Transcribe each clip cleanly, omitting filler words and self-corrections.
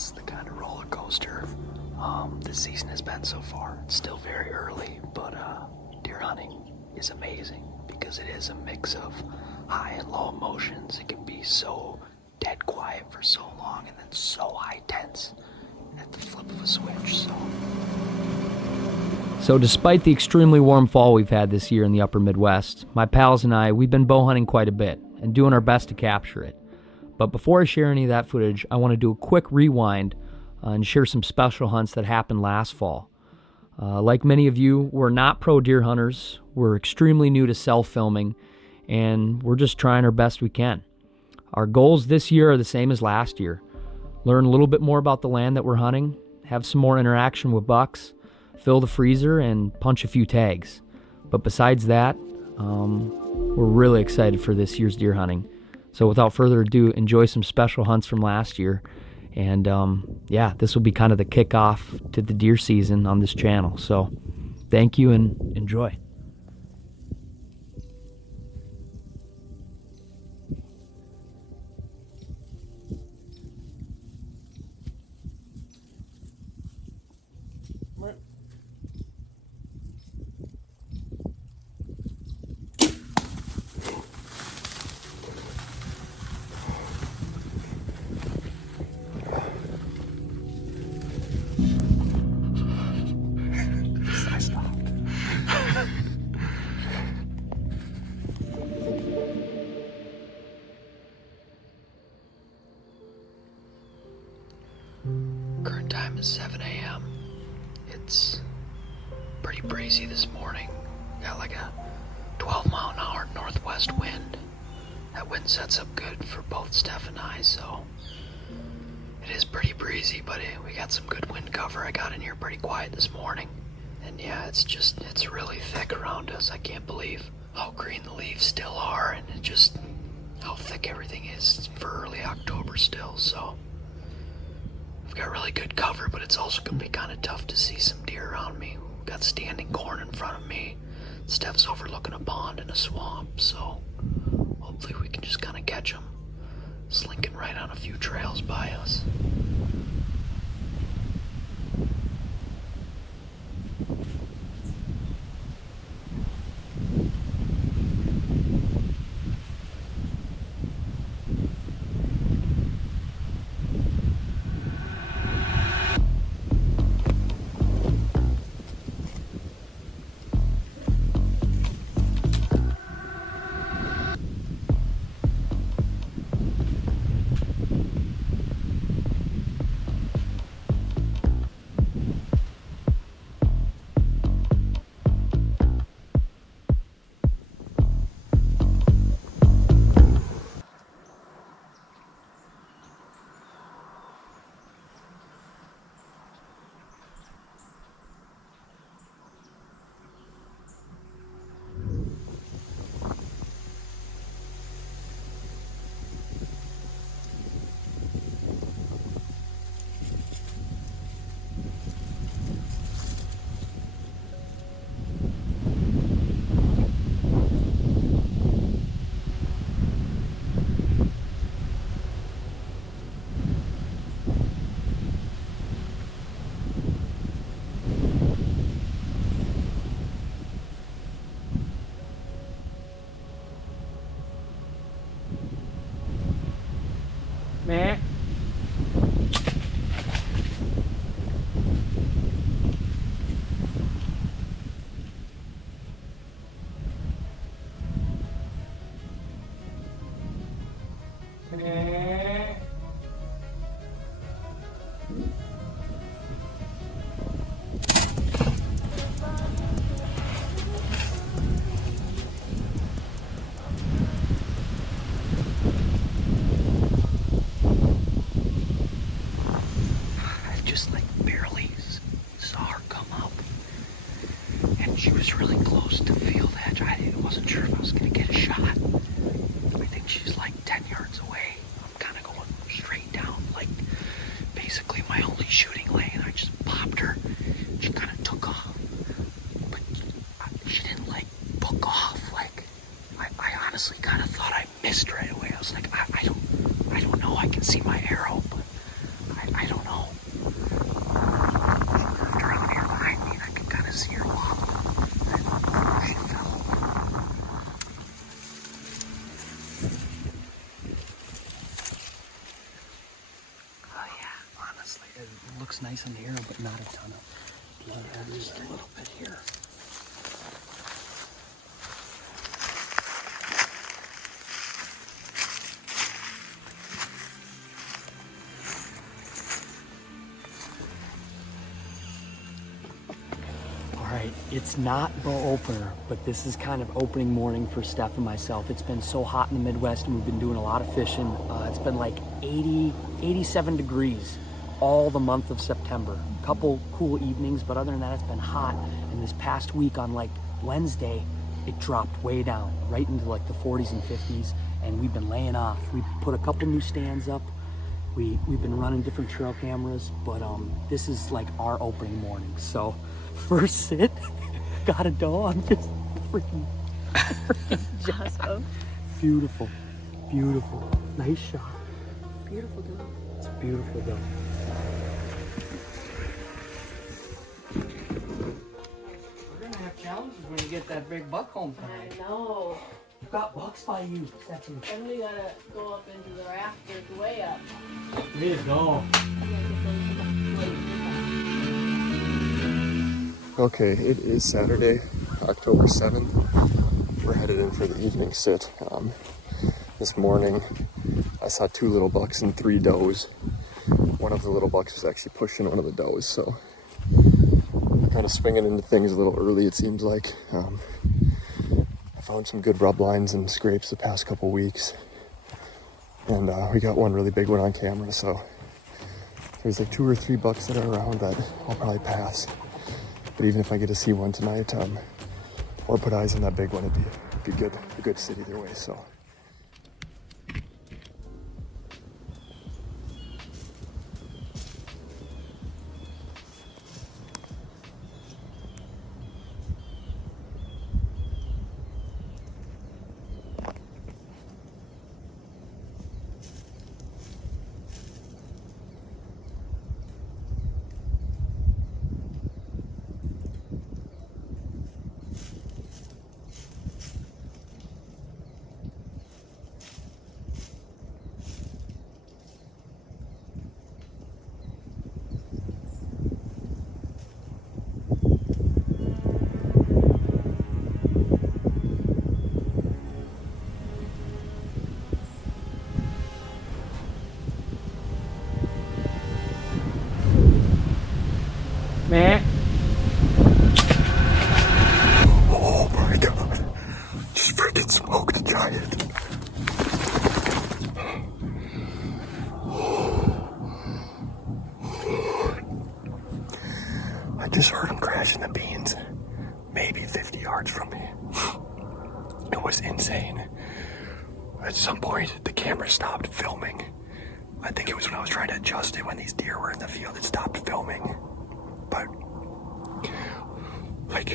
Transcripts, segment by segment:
That's the kind of roller coaster this season has been so far. It's still very early, but deer hunting is amazing because it is a mix of high and low emotions. It can be so dead quiet for so long and then so high tense at the flip of a switch. So despite the extremely warm fall we've had this year in the upper Midwest, my pals and I, we've been bow hunting quite a bit and doing our best to capture it. But before I share any of that footage, I want to do a quick rewind and share some special hunts that happened last fall. Like many of you, we're not pro deer hunters. We're extremely new to self-filming, and we're just trying our best we can. Our goals this year are the same as last year. Learn a little bit more about the land that we're hunting, have some more interaction with bucks, fill the freezer, and punch a few tags. But besides that, we're really excited for this year's deer hunting. So without further ado, enjoy some special hunts from last year. And yeah, this will be kind of the kickoff to the deer season on this channel. So thank you and enjoy. Current time is 7 a.m. It's pretty breezy this morning. Got like a 12-mile-an-hour northwest wind. That wind sets up good for both Steph and I, so it is pretty breezy, but we got some good wind cover. I got in here pretty quiet this morning. And yeah, it's really thick around us. I can't believe how green the leaves still are, and just how thick everything is for early October still, so I've got really good cover, but it's also going to be kind of tough to see some deer around me. We've got standing corn in front of me. Steph's overlooking a pond and a swamp, so hopefully we can just kind of catch them slinking right on a few trails by us. It looks nice on the arrow, but not a ton of blood. Just a little bit here. Alright, it's not bow opener, but this is kind of opening morning for Steph and myself. It's been so hot in the Midwest and we've been doing a lot of fishing. It's been like 80, 87 degrees all the month of September. A couple cool evenings, but other than that, it's been hot. And this past week on like Wednesday, it dropped way down, right into like the 40s and 50s, and we've been laying off. We put a couple new stands up. We've been running different trail cameras, but this is like our opening morning. So first sit, got a doe. I'm just freaking awesome. Beautiful, beautiful, nice shot. Beautiful doe. It's a beautiful doe. We're gonna have challenges when you get that big buck home tonight. I know. You've got bucks by you, Stephanie. Then we gotta go up into the rafters way up. Way to go. Okay, it is Saturday, October 7th. We're headed in for the evening sit. This morning, I saw 2 little bucks and 3 does. One of the little bucks was actually pushing one of the does, so we're kind of swinging into things a little early, it seems like. I found some good rub lines and scrapes the past couple weeks, and we got one really big one on camera, so there's like 2 or 3 bucks that are around that I'll probably pass. But even if I get to see one tonight, or put eyes on that big one, it'd be good, a good sit either way, so. Man. Oh my god. Just freaking smoked a giant. I just heard him crashing the beans. Maybe 50 yards from me. It was insane. At some point, the camera stopped filming. I think it was when I was trying to adjust it when these deer were in the field, it stopped filming. But like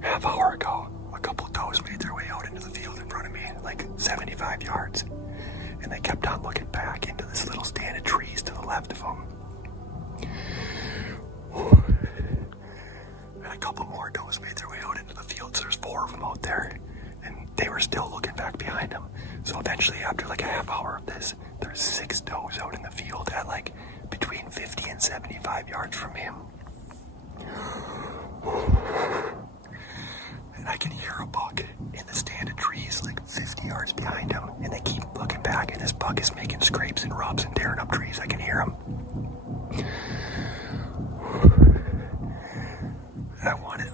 half hour ago, a couple of does made their way out into the field in front of me, like 75 yards. And they kept on looking back into this little stand of trees to the left of them. And a couple more does made their way out into the field, so there's 4 of them out there. And they were still looking back behind them. So eventually, after like a half hour of this, there's 6 does out in the field at like between 50 and 75 yards from him. And I can hear a buck in the stand of trees like 50 yards behind him, and they keep looking back, and this buck is making scrapes and rubs and tearing up trees. I can hear him.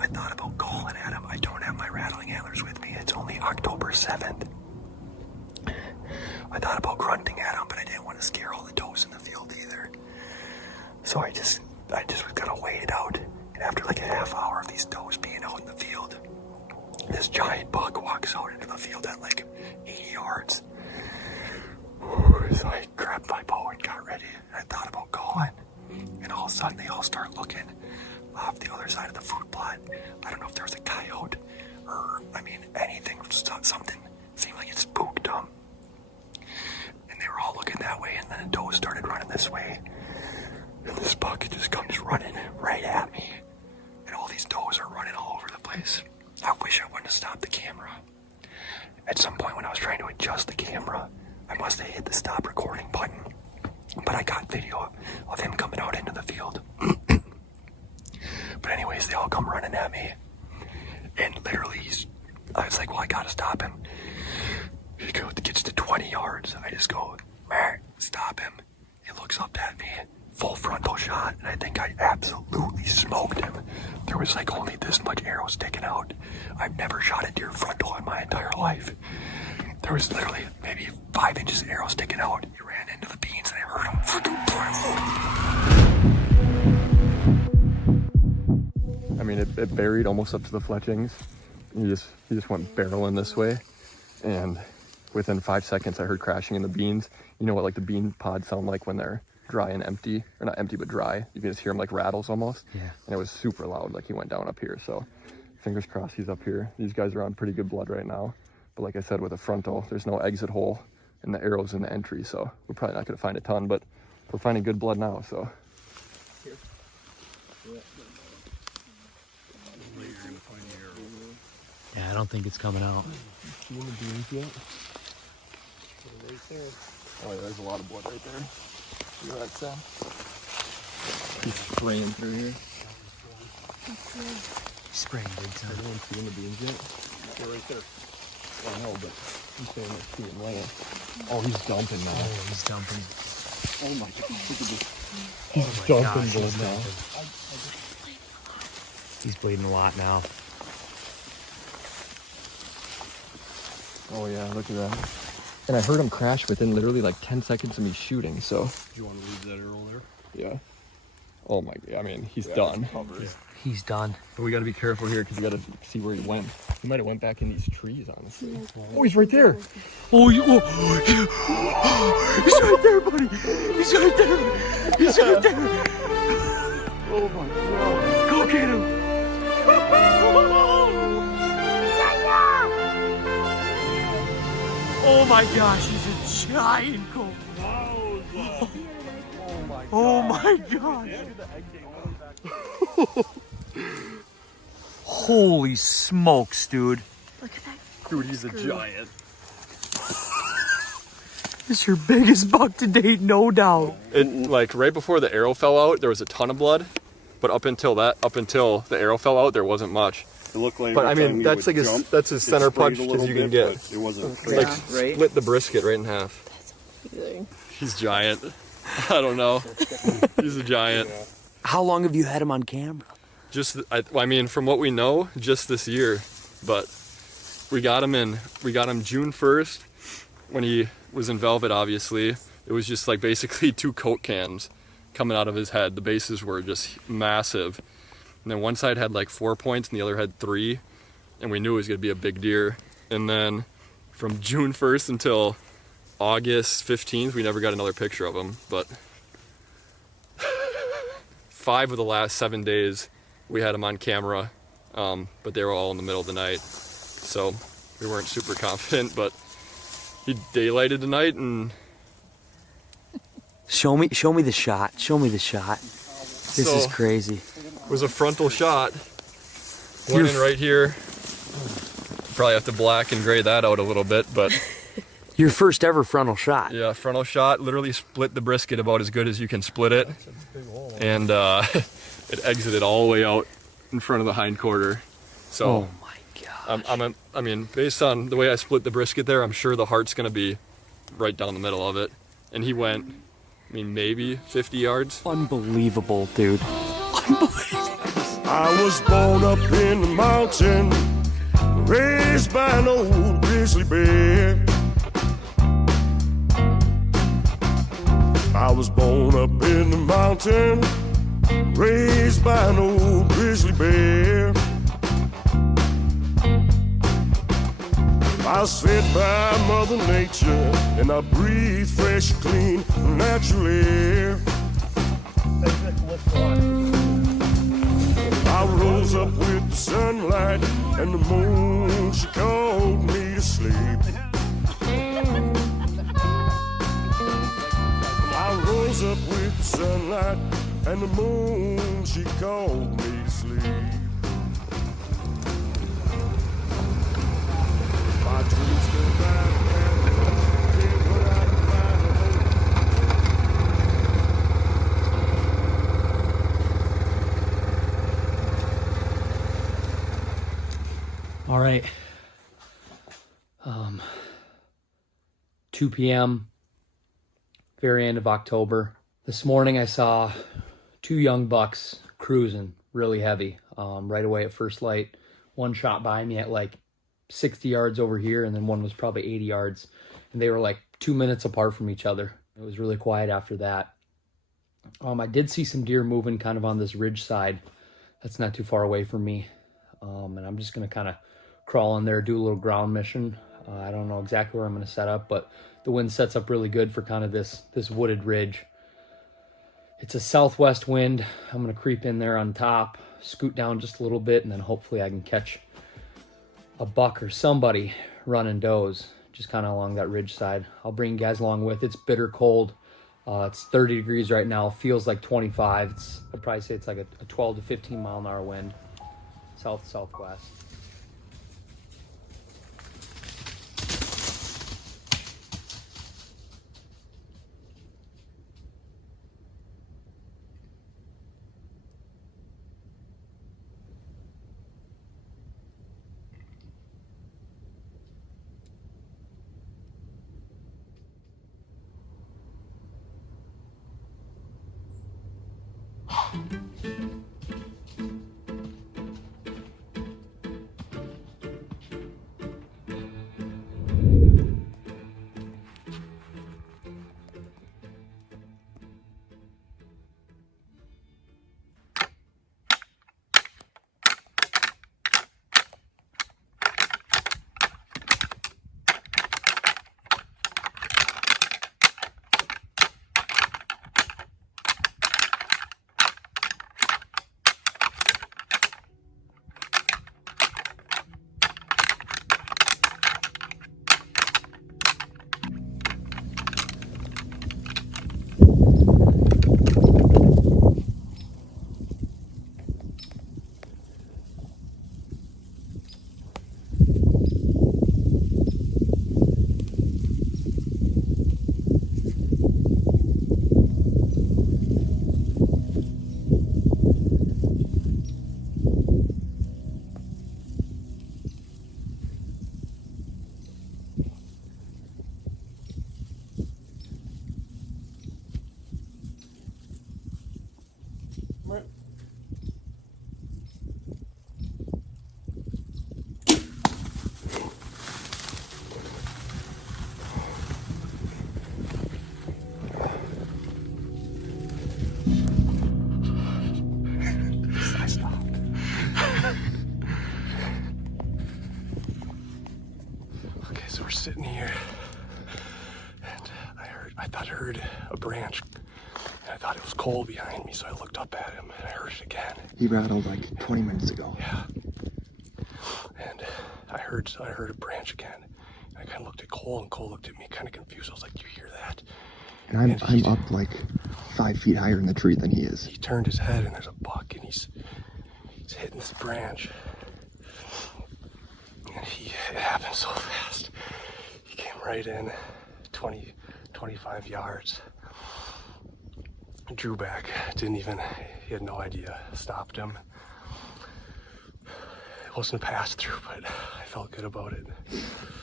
I thought about calling at him. I don't have my rattling antlers with me. It's only October 7th. I thought about grunting at him, but I didn't want to scare all the does in the field either. So I just was gonna wait it out. And after like a half hour of these does being out in the field, this giant buck walks out into the field at like 80 yards. So I grabbed my bow and got ready. I thought about calling. And all of a sudden they all start looking off the other side of the food plot. I don't know if there was a coyote or, anything, something seemed like it spooked them. And they were all looking that way, and then a doe started running this way. And this buck just comes running right at me. And all these does are running all over the place. I wish I wouldn't have stopped the camera. At some point when I was trying to adjust the camera, I must have hit the stop recording button. but I got video of him coming out into the field. But anyways, they all come running at me, and literally I was like, well, I gotta stop him. He gets to 20 yards. I just go, stop him. He looks up at me, full frontal shot, and I think I absolutely smoked him. There was like only this much arrow sticking out. I've never shot a deer frontal in my entire life. There was literally maybe 5 inches of arrow sticking out. He ran into the beans and I heard him freaking I mean, it buried almost up to the fletchings. He just went barreling this way, and within 5 seconds I heard crashing in the beans. You know what like the bean pods sound like when they're dry and empty, or not empty but dry? You can just hear them like rattles almost. Yeah. And it was super loud, like he went down up here. So fingers crossed he's up here. These guys are on pretty good blood right now. But like I said, with a frontal, there's no exit hole and the arrow's in the entry, so we're probably not gonna find a ton, but we're finding good blood now, so. Yeah, I don't think it's coming out. You in the beans yet? Right there. Oh yeah, there's a lot of blood right there. Look at that, Sam. He's spraying through here. Spraying big time. Anyone see in the beans yet? They're right there. Oh no, but he's saying let's see him laying. Oh, he's dumping now. Oh, he's dumping. Oh my god, look at this. He's dumping blood now. He's bleeding a lot now. Oh yeah, look at that. And I heard him crash within literally like 10 seconds of me shooting, so. Do you want to leave that arrow there? Yeah. Oh my god, I mean, he's done. He's done. But we gotta be careful here because we gotta see where he went. He might have went back in these trees, honestly. Oh, he's right there. Oh, he's right there, buddy. He's right there. He's right there. Oh my god. Go get him. Oh my gosh, he's a giant gold. Oh my god. Holy smokes, dude. Look at that. Dude, he's a giant. This is your biggest buck to date, no doubt. It, like right before the arrow fell out, there was a ton of blood. But up until the arrow fell out, there wasn't much. It looked like but I mean, that's like that's as center punch as you can get. It wasn't like split the brisket right in half. He's giant. I don't know. He's a giant. How long have you had him on camera? I mean, from what we know, just this year. But we got him June 1st when he was in velvet, obviously. It was just like basically 2 Coke cans coming out of his head. The bases were just massive. And then one side had like 4 points and the other had 3. And we knew it was going to be a big deer. And then from June 1st until August 15th, we never got another picture of him. But 5 of the last 7 days, we had him on camera. But they were all in the middle of the night. So we weren't super confident, but he daylighted tonight and... Show me the shot. Show me the shot. This is crazy. It was a frontal shot. Went in right here. Probably have to black and gray that out a little bit, but... Your first ever frontal shot. Yeah, frontal shot. Literally split the brisket about as good as you can split it. And it exited all the way out in front of the hind quarter. So, oh my god. I mean, based on the way I split the brisket there, I'm sure the heart's gonna be right down the middle of it. And he went, I mean, maybe 50 yards. Unbelievable, dude. I was born up in the mountain, raised by an old grizzly bear. I was born up in the mountain, raised by an old grizzly bear. I sit by Mother Nature and I breathe fresh, clean, natural air. I rose up with the sunlight and the moon, she called me to sleep. I rose up with the sunlight and the moon, she called me to sleep. My dreams go back and did what I All right. 2 p.m., very end of October. This morning I saw 2 young bucks cruising really heavy right away at first light. One shot by me at like 60 yards over here, and then one was probably 80 yards. And they were like 2 minutes apart from each other. It was really quiet after that. I did see some deer moving kind of on this ridge side. That's not too far away from me. And I'm just going to kind of crawl in there, do a little ground mission. I don't know exactly where I'm going to set up, but the wind sets up really good for kind of this wooded ridge. It's a southwest wind. I'm going to creep in there on top, scoot down just a little bit, and then hopefully I can catch a buck or somebody running does just kind of along that ridge side. I'll bring you guys along with. It's bitter cold. It's 30 degrees right now. Feels like 25. I'd probably say it's like a 12 to 15 mile an hour wind, southwest. We're sitting here, and I thought I heard a branch, and I thought it was Cole behind me, so I looked up at him, and I heard it again. He rattled like 20 minutes ago. Yeah. And I heard a branch again. And I kind of looked at Cole, and Cole looked at me kind of confused. I was like, "Do you hear that?" And I'm up like 5 feet higher in the tree than he is. He turned his head, and there's a buck, and he's hitting this branch. And it happened so fast. He came right in, 20, 25 yards. Drew back, he had no idea, stopped him. It wasn't a pass through, but I felt good about it.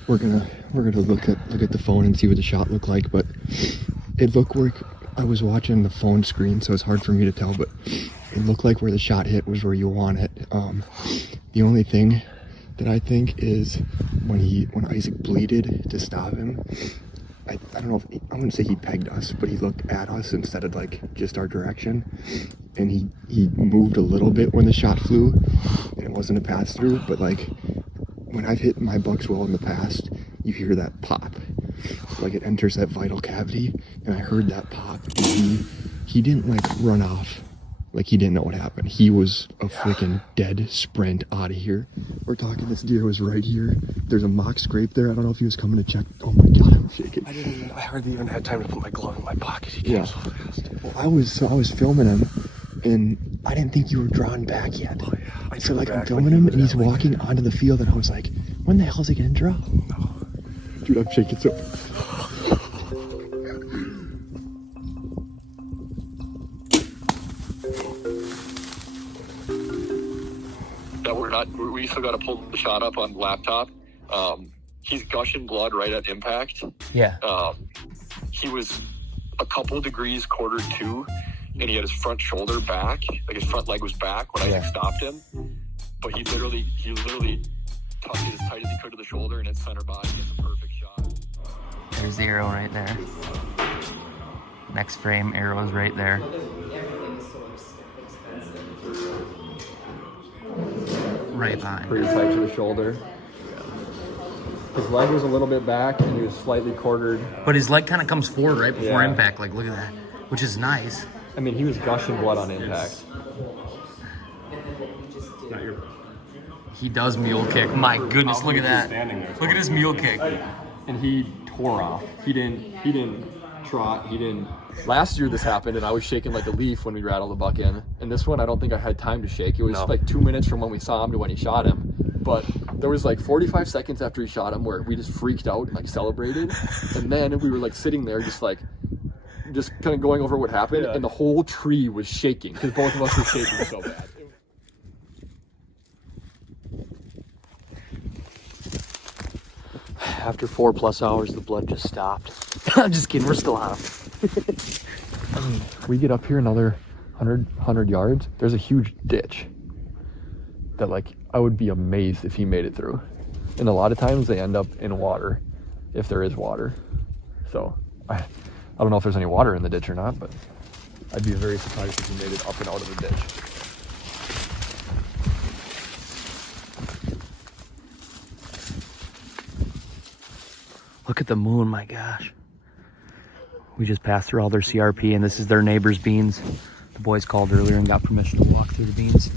We're gonna look at the phone and see what the shot looked like, but it looked like I was watching the phone screen, so it's hard for me to tell, but it looked like where the shot hit was where you want it. The only thing that I think is when Isaac bleated to stop him, I don't know if I wouldn't say he pegged us, but he looked at us instead of like just our direction, and he moved a little bit when the shot flew, and it wasn't a pass through. But like when I've hit my bucks well in the past, you hear that pop, like it enters that vital cavity, and I heard that pop, and he didn't like run off. Like he didn't know what happened. He was a freaking dead sprint out of here. We're talking, this deer was right here. There's a mock scrape there. I don't know if he was coming to check. Oh my God, I'm shaking. I hardly even had time to put my glove in my pocket. He came so fast. Well, I was filming him, and I didn't think you were drawn back yet. Oh, yeah. So like I'm filming him, and he's walking onto the field, and I was like, when the hell is he gonna draw? No. Dude, I'm shaking so. that we still got to pull the shot up on the laptop. He's gushing blood right at impact. Yeah. He was a couple degrees quarter to, and he had his front shoulder back, like his front leg was back when I stopped him. But he literally tucked it as tight as he could to the shoulder, and his center body gets a perfect shot. There's the arrow right there. Next frame, arrow is right there. Right behind. Pretty tight to the shoulder. His leg was a little bit back, and he was slightly quartered. But his leg kind of comes forward right before impact. Like, look at that, which is nice. I mean, he was gushing blood on impact. He does mule kick. My goodness, look at that. Look at his mule kick. And he tore off. He didn't trot. He didn't. Last year this happened, and I was shaking like a leaf when we rattled the buck in. And this one, I don't think I had time to shake. It was like 2 minutes from when we saw him to when he shot him. But there was like 45 seconds after he shot him where we just freaked out and like celebrated. And then we were like sitting there just kind of going over what happened. And the whole tree was shaking because both of us were shaking so bad. After 4+ hours, the blood just stopped. I'm just kidding, we're still on him. We get up here another 100 yards. There's a huge ditch that like I would be amazed if he made it through. And a lot of times they end up in water, if there is water. So I don't know if there's any water in the ditch or not, but I'd be very surprised if he made it up and out of the ditch. Look at the moon, my gosh. We just passed through all their CRP, and this is their neighbor's beans. The boys called earlier and got permission to walk through the beans.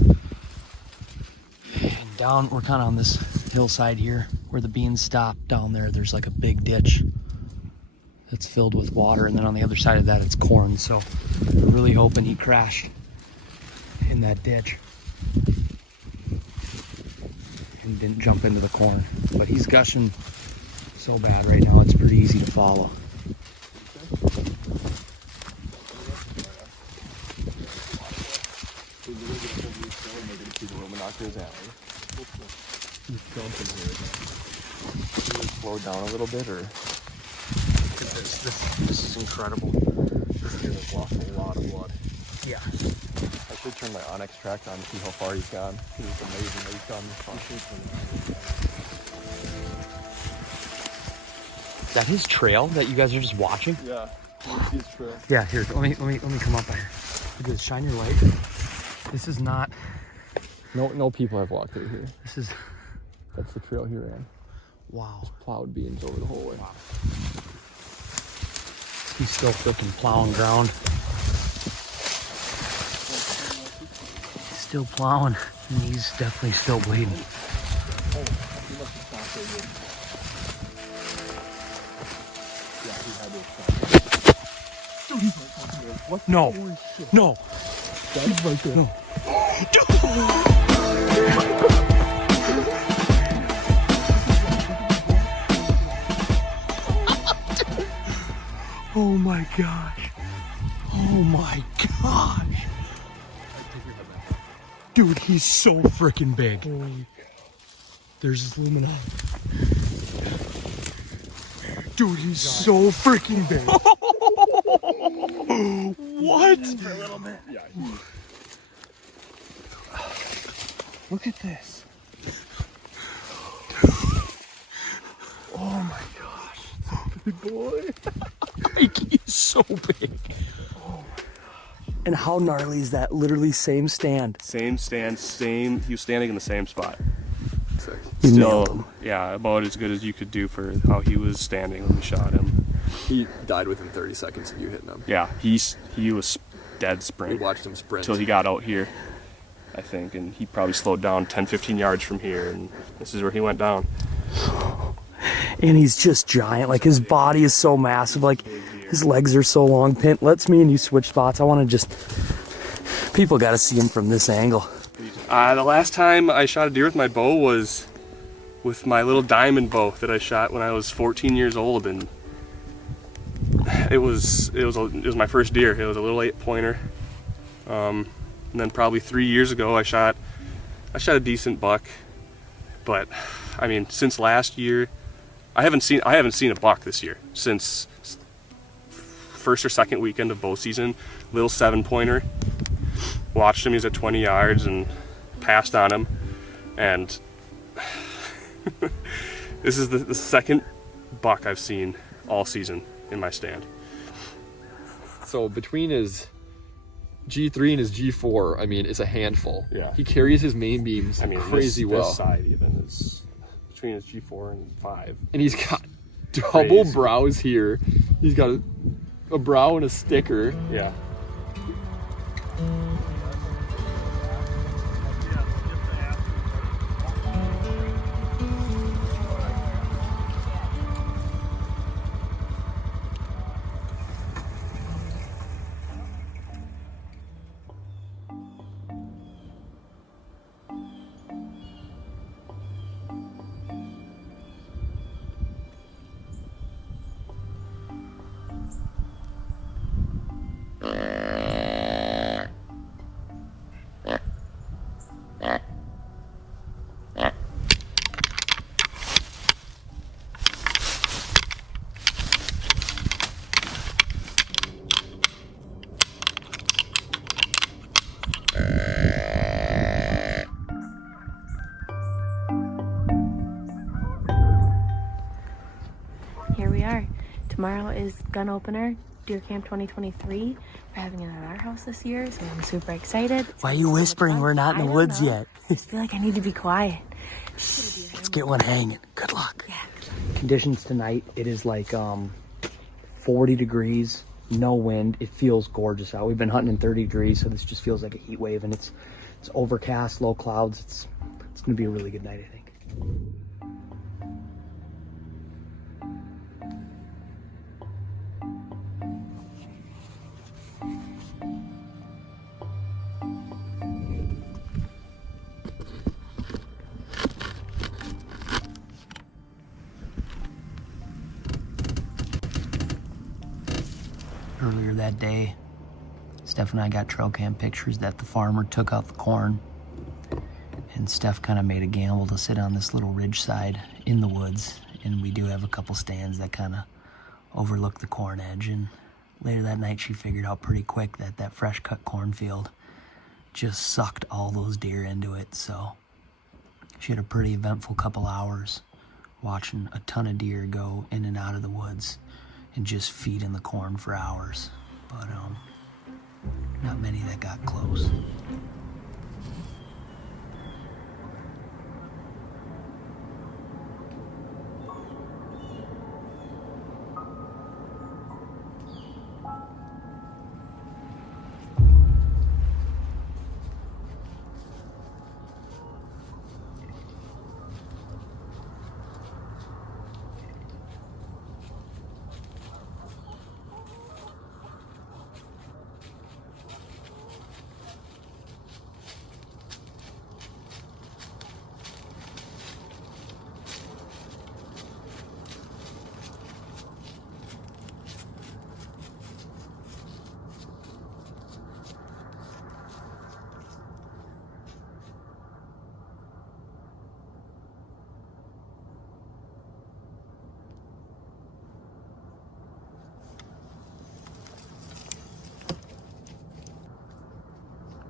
And down, we're kind of on this hillside here where the beans stop. Down there, there's like a big ditch that's filled with water, and then on the other side of that, it's corn. So we're really hoping he crashed in that ditch and didn't jump into the corn. But he's gushing so bad right now, it's pretty easy to follow. Slow down a little bit, or This is incredible. this dude has lost a lot of blood. Yeah. I should turn my Onyx track on to see how far he's gone. It was amazing that he's gone this far. Is that his trail that you guys are just watching? Yeah, his trail. Yeah, here, let me come up here. Look at this, shine your light. This is not, No people have walked through here. That's the trail he ran. wow. Plowed beans over the whole way. Wow. He's still freaking plowing ground. He's still plowing, and he's definitely still bleeding. No, no. That's right there. No. Oh my gosh. Oh my gosh. Dude, he's so freaking big. There's his luminous. Dude, he's so freaking big. What? For a little bit. Yeah. Look at this. Oh my gosh. Big boy. Like, he's so big. And how gnarly is that? Literally same stand. Same stand, same. He was standing in the same spot. You nailed him. Yeah, about as good as you could do for how he was standing when we shot him. He died within 30 seconds of you hitting him. Yeah, he was dead sprint. We watched him sprint until he got out here, I think, and he probably slowed down 10-15 yards from here, and this is where he went down. And he's just giant. Like, his body is so massive. Like, his legs are so long. Pint, let's me and you switch spots. I want to just... People got to see him from this angle. The last time I shot a deer with my bow was with my little diamond bow that I shot when I was 14 years old, and it was my first deer. It was a little 8-pointer. And then probably 3 years ago I shot shot a decent buck, but I mean, since last year, I haven't seen a buck this year since first or second weekend of bow season. Little 7-pointer. Watched him. He's at 20 yards and passed on him. And this is the second buck I've seen all season in my stand. So between his G3 and his G4, I mean, it's a handful. Yeah. He carries his main beams crazy well. This side even is between his G4 and 5. And he's got double brows here. He's got a brow and a sticker. Yeah. Here we are. Tomorrow is gun opener, Deer Camp 2023. We're having it at our house this year, so I'm super excited. Why are you whispering? We're not in the woods yet. I just feel like I need to be quiet. Let's get one hanging. Good luck. Yeah. Conditions tonight, it is like 40 degrees, no wind. It feels gorgeous out. We've been hunting in 30 degrees, so this just feels like a heat wave, and it's overcast, low clouds. It's going to be a really good night, I think. Earlier that day, Steph and I got trail cam pictures that the farmer took out the corn. And Steph kind of made a gamble to sit on this little ridge side in the woods. And we do have a couple stands that kind of overlook the corn edge. And later that night, she figured out pretty quick that that fresh cut cornfield just sucked all those deer into it. So she had a pretty eventful couple hours watching a ton of deer go in and out of the woods and just feeding the corn for hours. But not many that got close.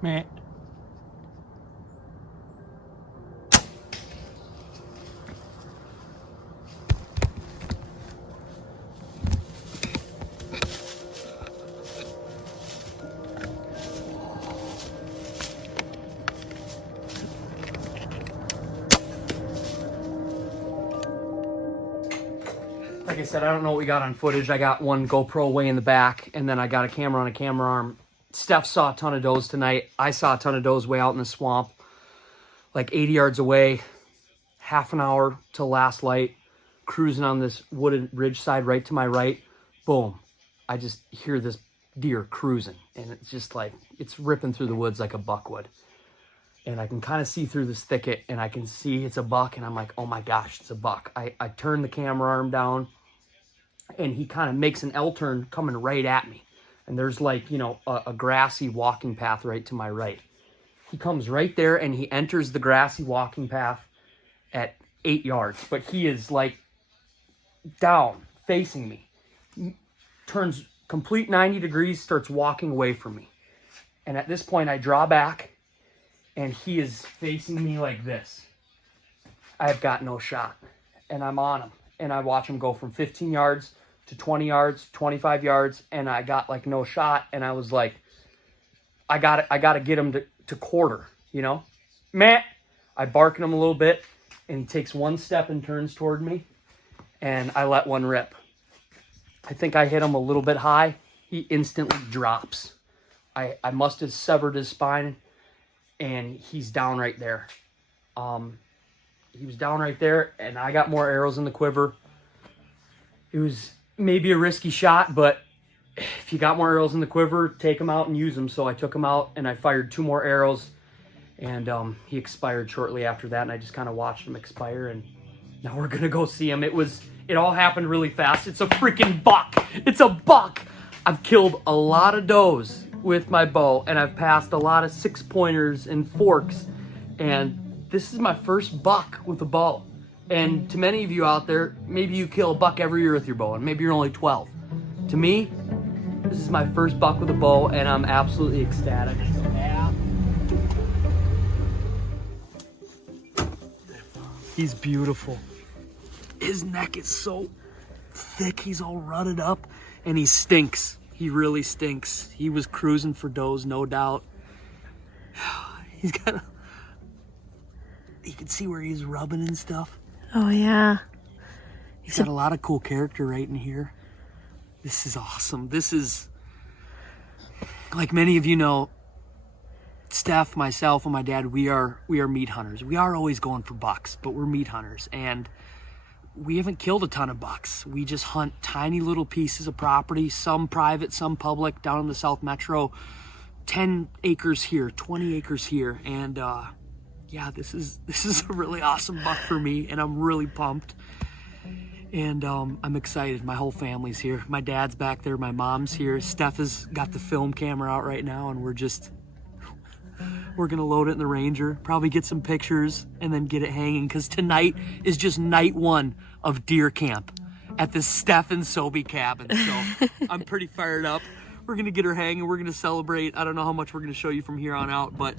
Meh. Like I said, I don't know what we got on footage. I got one GoPro way in the back, and then I got a camera on a camera arm. Steph saw a ton of does tonight. I saw a ton of does way out in the swamp, like 80 yards away, half an hour till last light, cruising on this wooded ridge side right to my right. Boom. I just hear this deer cruising, and it's just like, it's ripping through the woods like a buck would. And I can kind of see through this thicket, and I can see it's a buck, and I'm like, oh my gosh, it's a buck. I turn the camera arm down, and he kind of makes an L-turn coming right at me. And there's like, you know, a grassy walking path right to my right. He comes right there and he enters the grassy walking path at 8 yards. But he is like down, facing me. Turns complete 90 degrees, starts walking away from me. And at this point, I draw back and he is facing me like this. I've got no shot. And I'm on him. And I watch him go from 15 yards to 20 yards, 25 yards. And I got like no shot. And I was like, I got to get him to quarter, you know? Meh. I bark at him a little bit. And he takes one step and turns toward me. And I let one rip. I think I hit him a little bit high. He instantly drops. I must have severed his spine. And he's down right there. He was down right there, and I got more arrows in the quiver. It was maybe a risky shot, but if you got more arrows in the quiver, take them out and use them. So I took him out, and I fired 2 more arrows, and he expired shortly after that, and I just kind of watched him expire, and now we're going to go see him. It all happened really fast. It's a freaking buck. It's a buck. I've killed a lot of does with my bow, and I've passed a lot of 6-pointers and forks, and this is my first buck with a bow. And to many of you out there, maybe you kill a buck every year with your bow, and maybe you're only 12. To me, this is my first buck with a bow, and I'm absolutely ecstatic. Yeah. He's beautiful. His neck is so thick, he's all rutted up, and he stinks. He really stinks. He was cruising for does, no doubt. He's got a... You can see where he's rubbing and stuff. Oh, yeah. He's got a lot of cool character right in here. This is awesome. This is, like many of you know, Steph, myself, and my dad, we are meat hunters. We are always going for bucks, but we're meat hunters. And we haven't killed a ton of bucks. We just hunt tiny little pieces of property, some private, some public, down in the South Metro. 10 acres here, 20 acres here. And, yeah, this is a really awesome buck for me, and I'm really pumped. And I'm excited. My whole family's here. My dad's back there. My mom's here. Steph has got the film camera out right now, and we're going to load it in the Ranger, probably get some pictures, and then get it hanging, because tonight is just night 1 of deer camp at the Steph and Sobi cabin. So I'm pretty fired up. We're going to get her hanging. We're going to celebrate. I don't know how much we're going to show you from here on out, but...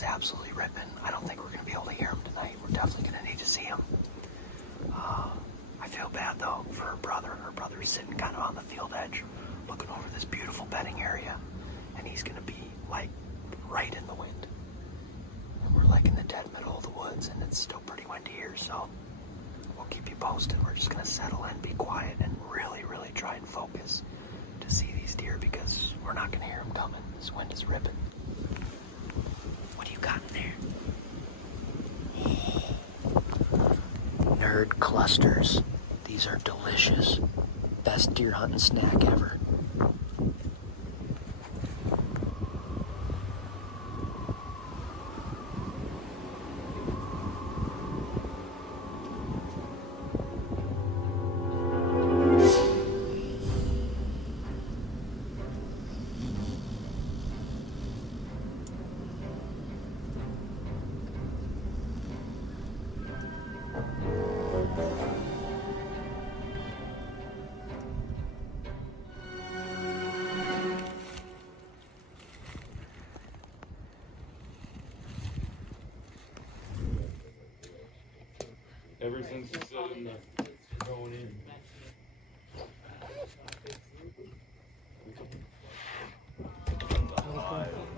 Absolutely ripping. I don't think we're going to be able to hear him tonight. We're definitely going to need to see him. I feel bad though for her brother. Her brother's sitting kind of on the field edge looking over this beautiful bedding area, and he's going to be like right in the wind. And we're like in the dead middle of the woods, and it's still pretty windy here, so we'll keep you posted. We're just going to settle in, be quiet, and really, really try and focus to see these deer, because we're not going to hear them coming. This wind is ripping. Got in there. Nerd clusters. These are delicious. Best deer hunting snack ever. Ever since you said in the going in.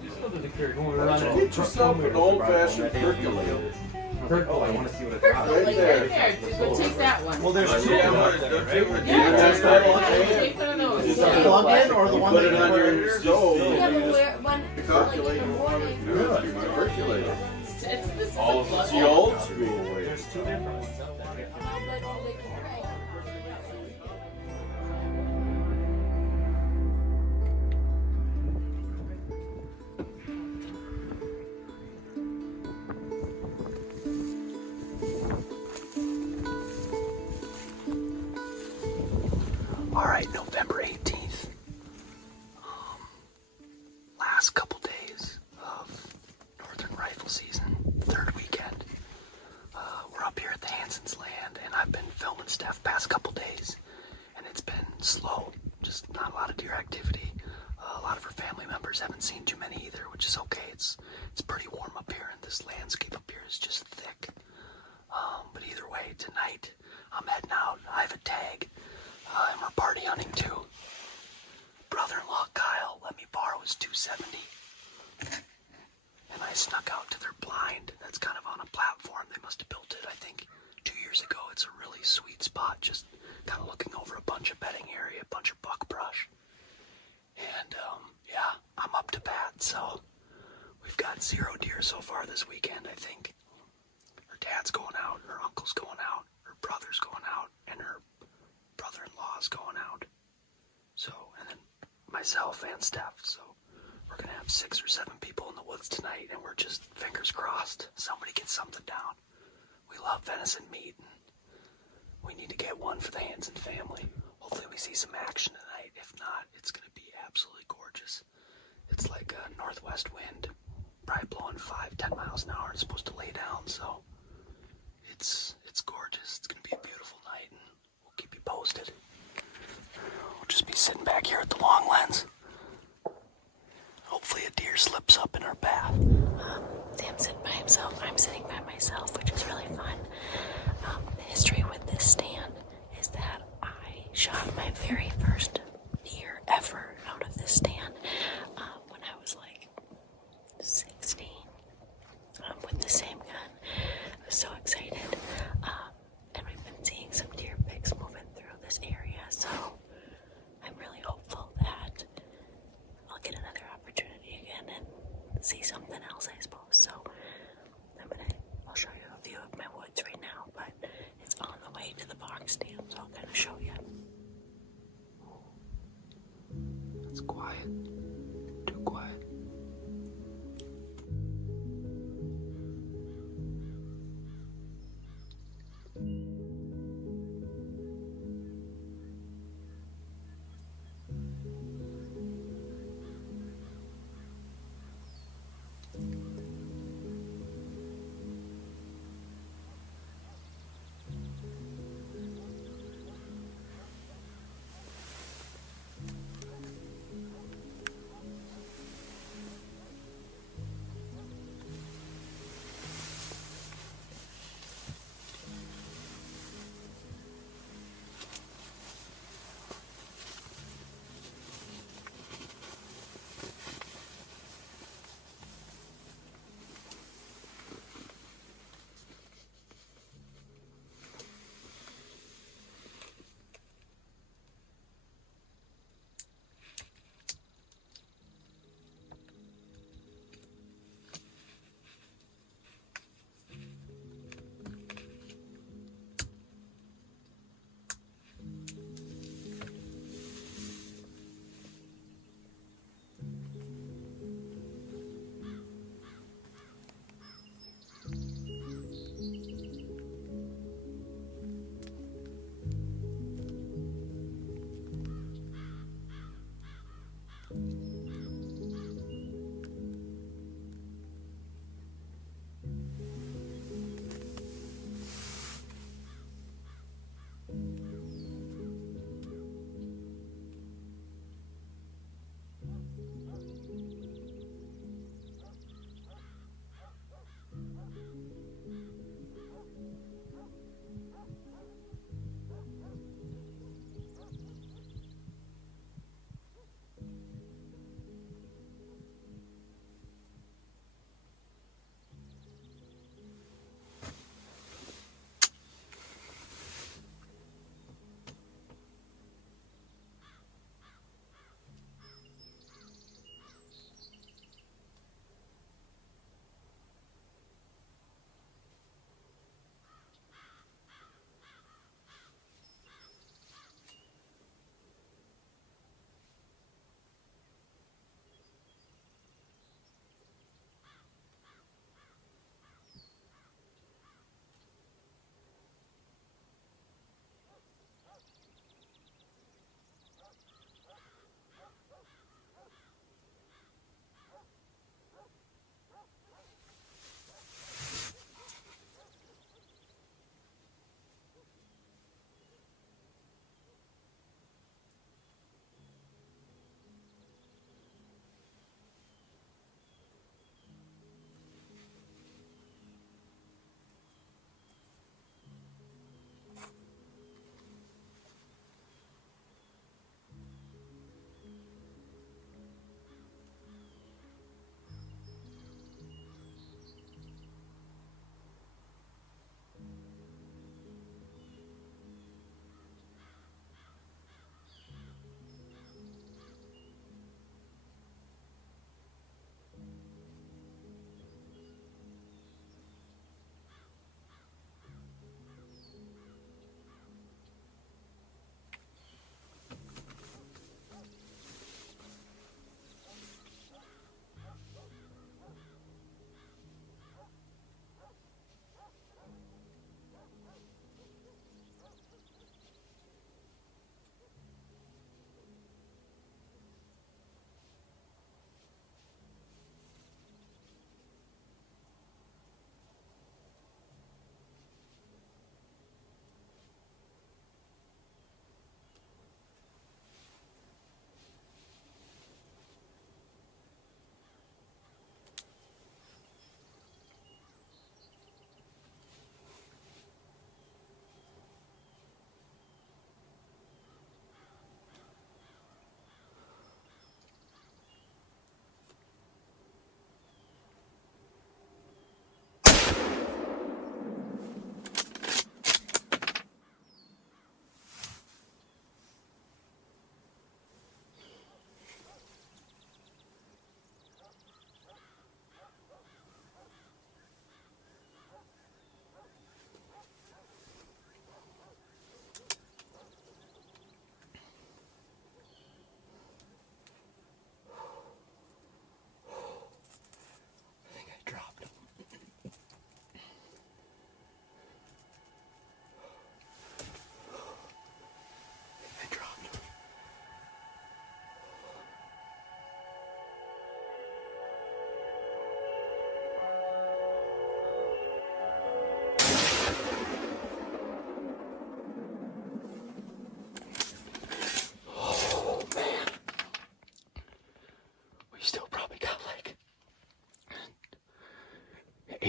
Just nothing to care. Get yourself an old-fashioned percolator. Oh, I want to see what it's got. Right there. We'll take that one. Well, there's two. Yeah, that's that one. Take one of those. Is that the plug-in or the one Put that it you on put your in? stove. Yeah, but we're one The for like in calculator. the morning. Really? My percolator. It's this is All a of plug. it's the old school way. There's two different ones out there. All right, November 18th. Last couple days of Northern Rifle season, third weekend. We're up here at the Hanson's land, and I've been filming stuff past couple days, and it's been slow. Just not a lot of deer activity. A lot of her family members haven't seen too many either, which is okay. It's pretty warm up here, and this landscape up here is just thick. But either way, tonight I'm heading out. I have a tag. And we're party hunting too. Brother-in-law Kyle let me borrow his 270. And I snuck out to their blind. That's kind of on a platform. They must have built it, I think, 2 years ago. It's a really sweet spot, just kind of looking over a bunch of bedding area, a bunch of buckbrush. And, yeah, I'm up to bat, so we've got 0 deer so far this weekend, I think. Her dad's going out, her uncle's going out, her brother's going out, and her brother-in-law's going out. So, and then myself and Steph. So we're gonna have 6 or 7 people in the woods tonight, and we're just fingers crossed somebody gets something down. We love venison meat, and we need to get one for the Hanson family. Hopefully we see some action tonight. If not, it's gonna be absolutely gorgeous. It's like a northwest wind, probably blowing 5-10 miles an hour. It's supposed to lay down, so it's gorgeous. It's gonna be a beautiful night, and we'll keep you posted. We'll just be sitting back here at the long lens. Hopefully a deer slips up in our path. Sam's sitting by himself. I'm sitting by myself, which is really fun. The history with this stand is that I shot my very first deer ever out of this stand when I was like 16 with the same gun. I was so excited. And we've been seeing some deer pics moving through this area, so I'm really hopeful that I'll get another opportunity again and see something else, I suppose. So I'll show you a view of my woods right now, but it's on the way to the box stand, so I'll kind of show you. It's quiet. Too quiet.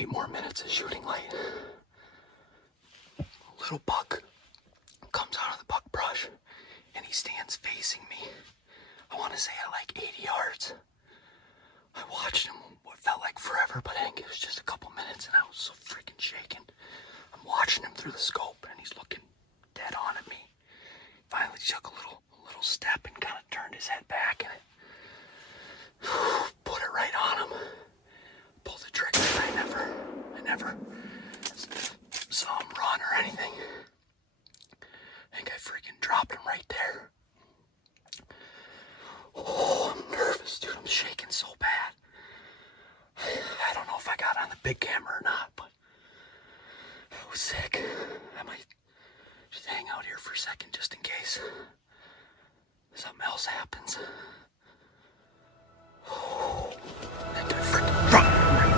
8 more minutes of shooting light. A little buck comes out of the buck brush and he stands facing me. I want to say at like 80 yards. I watched him what felt like forever, but I think it was just a couple minutes and I was so freaking shaken. I'm watching him through the scope and he's looking dead on at me. Finally took a little step and kind of turned his head back and put it right on him. Pulled the trigger and I never saw him run or anything. I think I freaking dropped him right there. Oh, I'm nervous, dude. I'm shaking so bad. I don't know if I got on the big camera or not, but I was sick. I might just hang out here for a second just in case something else happens. Oh, I think I freaking dropped him right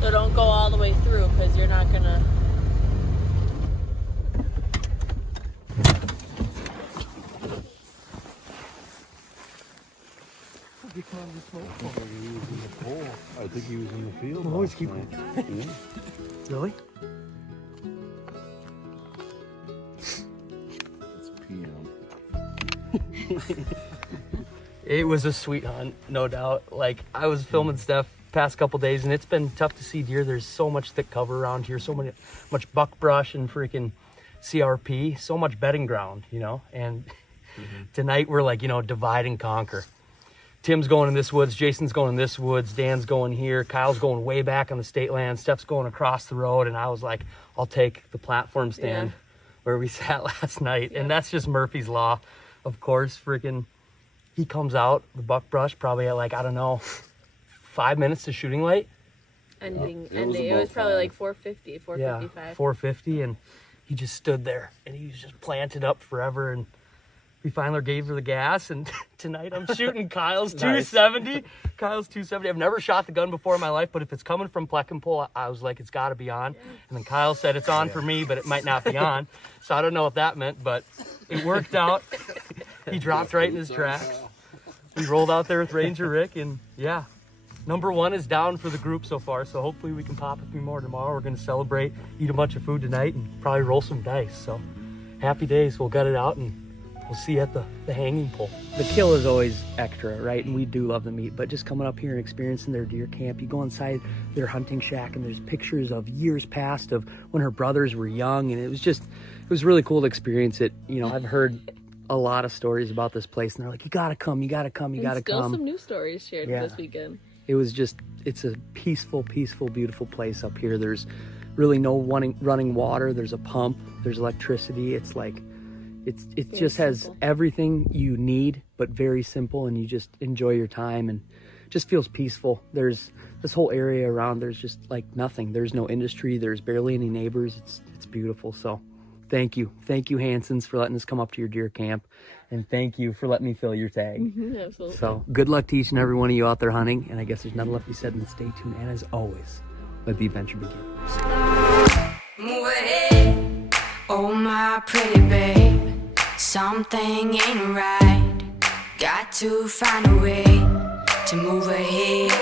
there. So don't go all the way through because you're not gonna. I think he was in the field. We'll always keep it. Really? It's PM. It was a sweet hunt, no doubt. Like, I was filming stuff past couple days, and it's been tough to see deer. There's so much thick cover around here, so much buckbrush and freaking CRP, so much bedding ground, you know? And tonight we're like, you know, divide and conquer. Tim's going in this woods, Jason's going in this woods, Dan's going here, Kyle's going way back on the state land, Steph's going across the road, and I was like, I'll take the platform stand where we sat last night. And that's just Murphy's Law, of course. Freaking, he comes out, the buckbrush, probably at like, I don't know, 5 minutes to shooting light. Ending. It was probably like 450, 455. Yeah, 450, and he just stood there, and he was just planted up forever, and we finally gave her the gas, and tonight I'm shooting Kyle's 270. Kyle's 270. I've never shot the gun before in my life, but if it's coming from Pleck and Pull, I was like, it's got to be on. And then Kyle said it's on for me, but it might not be on. So I don't know what that meant, but it worked out. He dropped right in his tracks. We rolled out there with Ranger Rick, and yeah, #1 is down for the group so far, so hopefully we can pop a few more tomorrow. We're going to celebrate, eat a bunch of food tonight, and probably roll some dice. So happy days. We'll gut it out, and we'll see you at the hanging pole. The kill is always extra, right? And we do love the meat, but just coming up here and experiencing their deer camp, you go inside their hunting shack and there's pictures of years past of when her brothers were young, and it was really cool to experience it. You know, I've heard a lot of stories about this place, and they're like, you gotta come, you gotta come, you gotta come. Still some new stories shared this weekend. It was just, it's a peaceful, beautiful place up here. There's really no running water. There's a pump, there's electricity. It's like, it just has everything you need, but very simple, and you just enjoy your time and just feels peaceful. There's this whole area around, there's just like nothing. There's no industry, there's barely any neighbors. It's beautiful. So thank you Hansons, for letting us come up to your deer camp, and thank you for letting me fill your tag. Absolutely. So good luck to each and every one of you out there hunting, and I guess there's nothing left to be said, and stay tuned, and as always, let the adventure begin. Move ahead, oh my pretty babe. Something ain't right. Got to find a way to move ahead.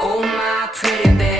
Oh my pretty babe.